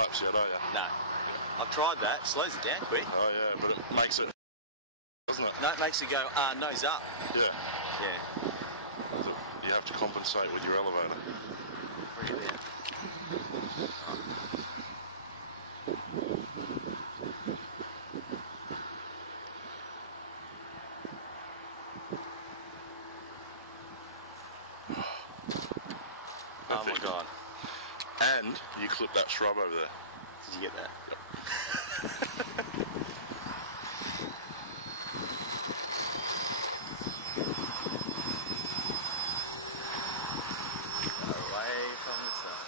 flaps yet, are you? No. I've tried that. Slows it down quick. Oh yeah, but it makes it, doesn't it? No, it makes it go nose up. Yeah. Yeah. You have to compensate with your elevator. Brilliant. Oh my god. And you clip that shrub over there. Did you get that? Yep. Away from the sun.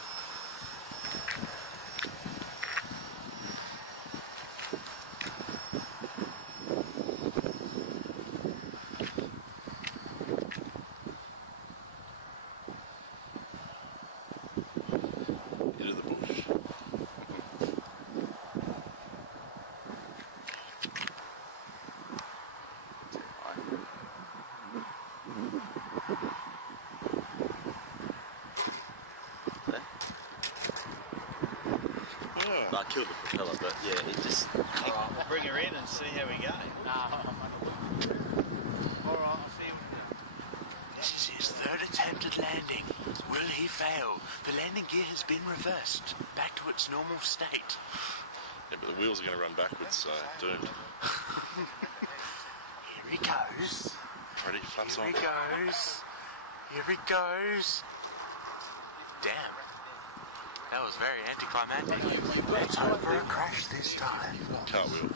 Into the bush. I killed the propeller, but yeah, it just... Alright, we'll bring her in and see how we go. Alright, I'll see you. This is his third attempt at landing. Will he fail? The landing gear has been reversed back to its normal state. Yeah, but the wheels are going to run backwards, so doomed. Here he goes. Ready? Flaps Here on. he goes. Here he goes. Damn. That was very anticlimactic. Let's hope for a crash this time. Cartwheel.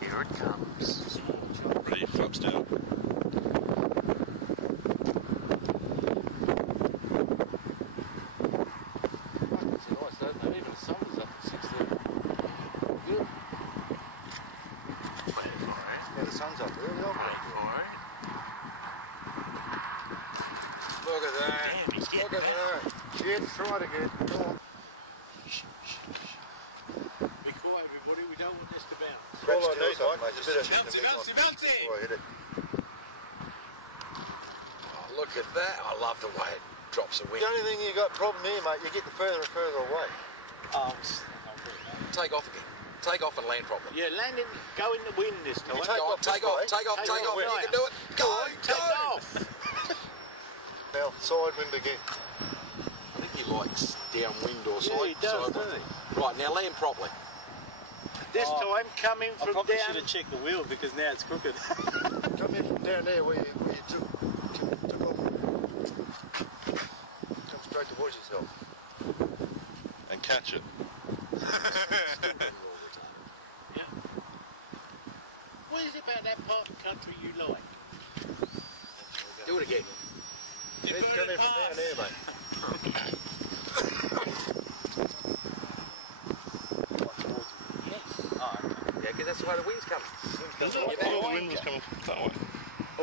Here it comes. Ready? Flaps down. Look at that. Damn, he's getting Look at better. that. Shit, try it again. Come on. Be quiet, everybody. We don't want this to bounce. All I need, mate, is a bit of... Bouncy, bouncy! Before I hit it. Oh, look at that. I love the way it drops a wing. The only thing you got problem here, mate, you're getting further and further away. Take off again. Take off and land properly. Yeah, land in, go in the wind this time. Take off, take off, take off, take off. You can do it. Go, Take go. off! Now, side wind again. I think he likes downwind or Yeah, side. he does, side doesn't wind. he? Right, now land properly. This time, come in I from probably down. should have checked the wheel because now it's crooked. Come in from down there where you took off. Come straight towards yourself. And catch it. What is it about that part of the country you like? Do it again. You need to come in from down there, mate. Yeah, because that's the way the wind's coming. Oh, the wind was coming that way.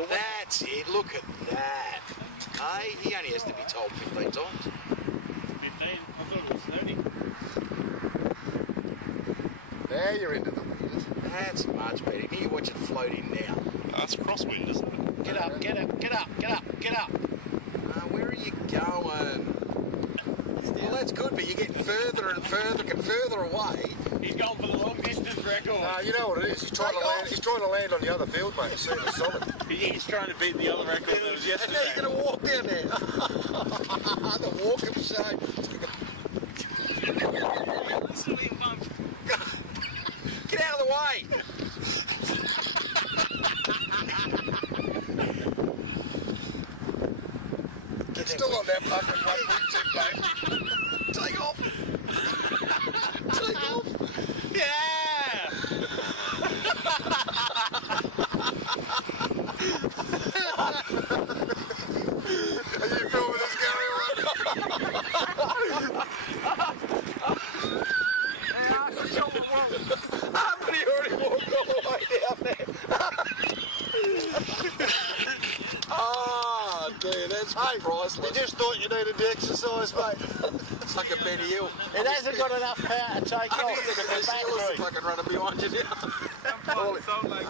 That's it. Look at that. Hey, he only has to be told 15 times. 15? I thought it was 30. Now you're into the wind. That's much better. Here you watch it float in now. That's crosswind, isn't it? Get up, get up, get up, get up, get up. Where are you going? Well, that's good, but you're getting further and further away. He's going for the long distance record. No, you know what it is. He's trying to land on the other field, mate. See if it's solid. He's trying to beat the other record that was And yesterday. now you're going to walk down there. The walk of shame. Get out of the way. It's still on that fucking 1.2, mate. Take off. Take off. Yeah! Are you filming this, Gary? But he already walked all the way down there. Oh, dear, that's priceless. You just thought you needed the exercise, mate. fucking Benny Hill. It hasn't got enough power to take I off think with the the seal is battery. fucking running behind you now.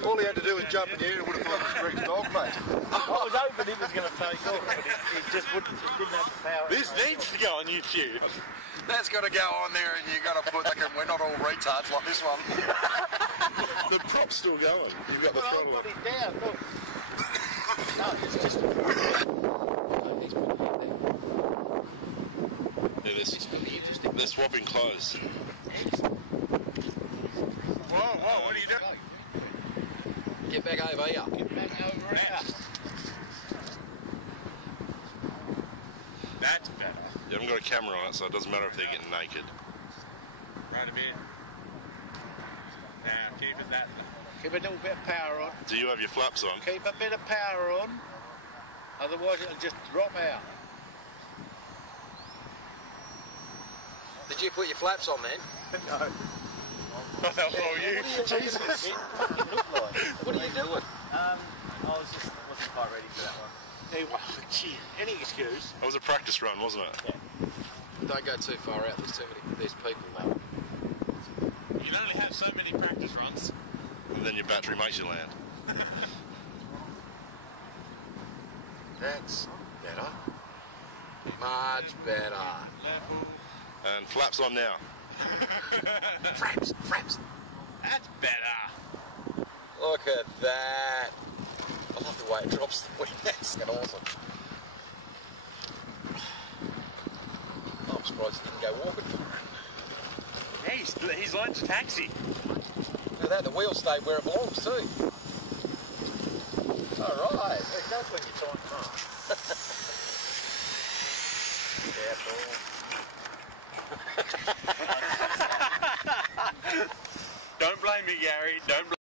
All he had to do was jump in the air and would have thought it was Greg's dog, mate. I was hoping it was going to take off, but it just wouldn't, it didn't have the power. This needs to go on YouTube. That's got to go on there, and you got to put. We're not all retards like this one. The prop's still going. You've got the But I've throttle got on. it down, look. No, it's just Yeah, they're swapping clothes. Whoa, what are you doing? Get back over here. Get back over here. That's better. You haven't got a camera on it, so it doesn't matter if they're getting naked. Right a bit. Now, keep it that. Keep a little bit of power on. Do you have your flaps on? Keep a bit of power on. Otherwise it'll just drop out. Did you put your flaps on then? No. What the hell are you? Jesus. It fucking look like. What are you doing? I wasn't quite ready for that one. Hey, well, gee, any excuse. That was a practice run, wasn't it? Don't go too far out. There's too many. There's people now. You can only have so many practice runs. And then your battery makes you land. That's better. Much better. And flaps on now. Fraps. That's better. Look at that. I love the way it drops the wind. That's awesome. Oh, I'm surprised he didn't go walking for it. Yeah, he's learned to taxi. Look at that. The wheels stay where it belongs too. All right. It does when you time them up. Don't blame me, Gary. Don't blame